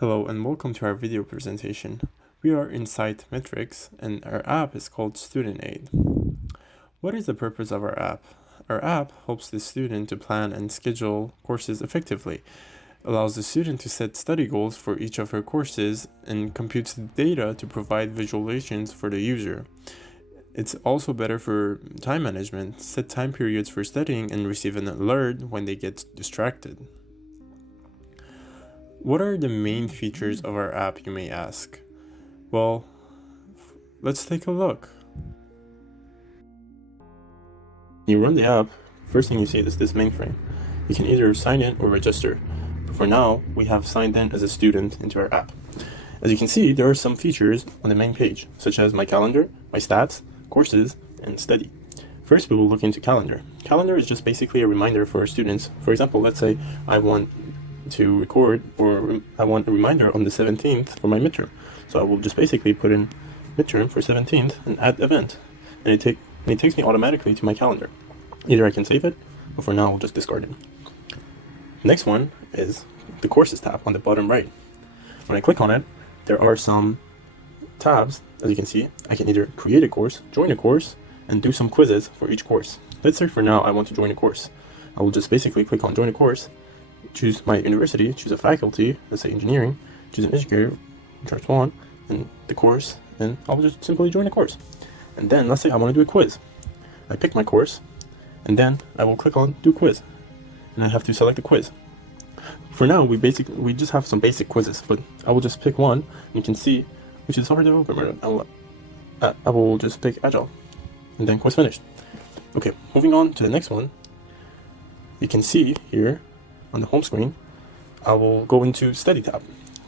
Hello and welcome to our video presentation. We are in Site Metrics and our app is called StudentAide. What is the purpose of our app? Our app helps the student to plan and schedule courses effectively, allows the student to set study goals for each of her courses, and computes the data to provide visualizations for the user. It's also better for time management, set time periods for studying, and receive an alert when they get distracted. What are the main features of our app, you may ask? Well, let's take a look. You run the app, first thing you see is this mainframe. You can either sign in or register. But for now, we have signed in as a student into our app. As you can see, there are some features on the main page, such as my calendar, my stats, courses, and study. First, we will look into calendar. Calendar is just basically a reminder for our students. For example, let's say I want to record, or I want a reminder on the 17th for my midterm. So I will just basically put in midterm for 17th and add event, and it takes me automatically to my calendar. Either I can save it, or for now I'll just discard it. Next one is the courses tab on the bottom right. When I click on it, there are some tabs. As you can see, I can either create a course, join a course, and do some quizzes for each course. Let's say for now I want to join a course. I will just basically click on join a course, choose my university, choose a faculty, let's say engineering, choose an educator, Swann, and the course, and I'll just simply join the course. And then let's say I want to do a quiz. I pick my course, and then I will click on do quiz, and I have to select the quiz. For now, we just have some basic quizzes, but I will just pick one. You can see which is software development. I will just pick Agile, and then quiz finished. Okay, moving on to the next one. You can see here on the home screen, I will go into Study tab.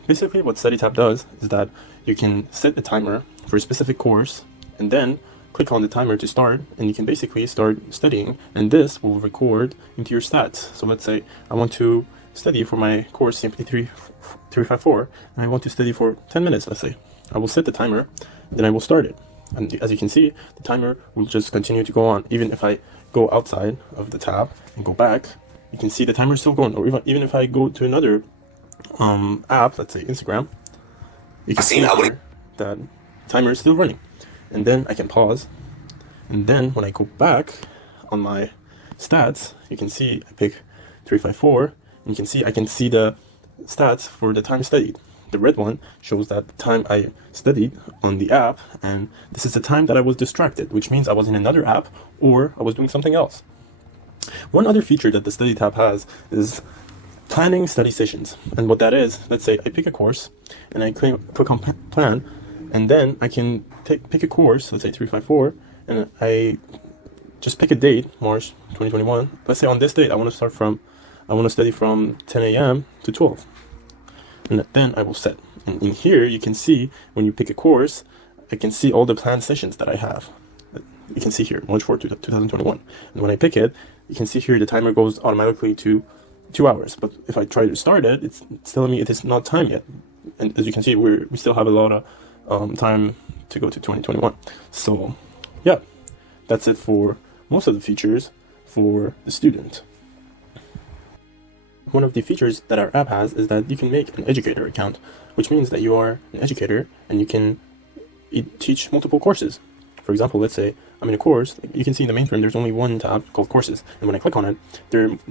Basically, what Study tab does is that you can set a timer for a specific course, and then click on the timer to start, and you can basically start studying, and this will record into your stats. So let's say I want to study for my course CMP354, and I want to study for 10 minutes, let's say. I will set the timer, then I will start it. And as you can see, the timer will just continue to go on. Even if I go outside of the tab and go back, you can see the timer is still going. Or even if I go to another app, let's say Instagram, you can see here that timer is still running. And then I can pause. And then when I go back on my stats, you can see I pick 354, and you can see I can see the stats for the time studied. The red one shows that the time I studied on the app, and this is the time that I was distracted, which means I was in another app or I was doing something else. One other feature that the Study tab has is planning study sessions. And what that is, let's say I pick a course and I click on plan, and then I can pick a course, let's say 354, and I just pick a date, March 2021. Let's say on this date I want to study from 10 a.m. to 12. And then I will set. And in here you can see when you pick a course, I can see all the planned sessions that I have. You can see here, March 4th, 2021. And when I pick it, you can see here the timer goes automatically to 2 hours. But if I try to start it, it's telling me it is not time yet. And as you can see, we still have a lot of time to go to 2021. So yeah, that's it for most of the features for the student. One of the features that our app has is that you can make an educator account, which means that you are an educator and you can teach multiple courses. For example, let's say I'm in a course. You can see in the mainframe there's only one tab called courses, and when I click on it,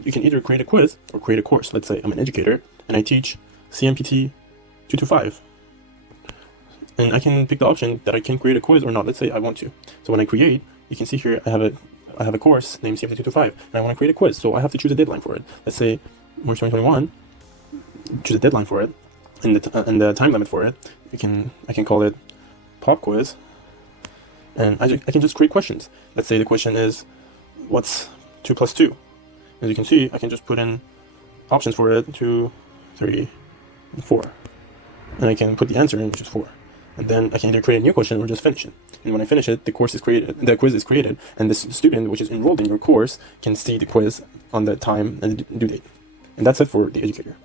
you can either create a quiz or create a course. Let's say I'm an educator and I teach CMPT 225, and I can pick the option that I can create a quiz or not. Let's say I want to. So when I create, you can see here I have a course named CMPT 225, and I want to create a quiz. So I have to choose a deadline for it. Let's say March 2021. Choose a deadline for it, and the time limit for it. I can call it pop quiz. And I can just create questions. Let's say the question is, what's 2 plus 2? As you can see, I can just put in options for it, 2, 3, and 4. And I can put the answer in, which is 4. And then I can either create a new question or just finish it. And when I finish it, the quiz is created, and the student, which is enrolled in your course, can see the quiz on the time and the due date. And that's it for the educator.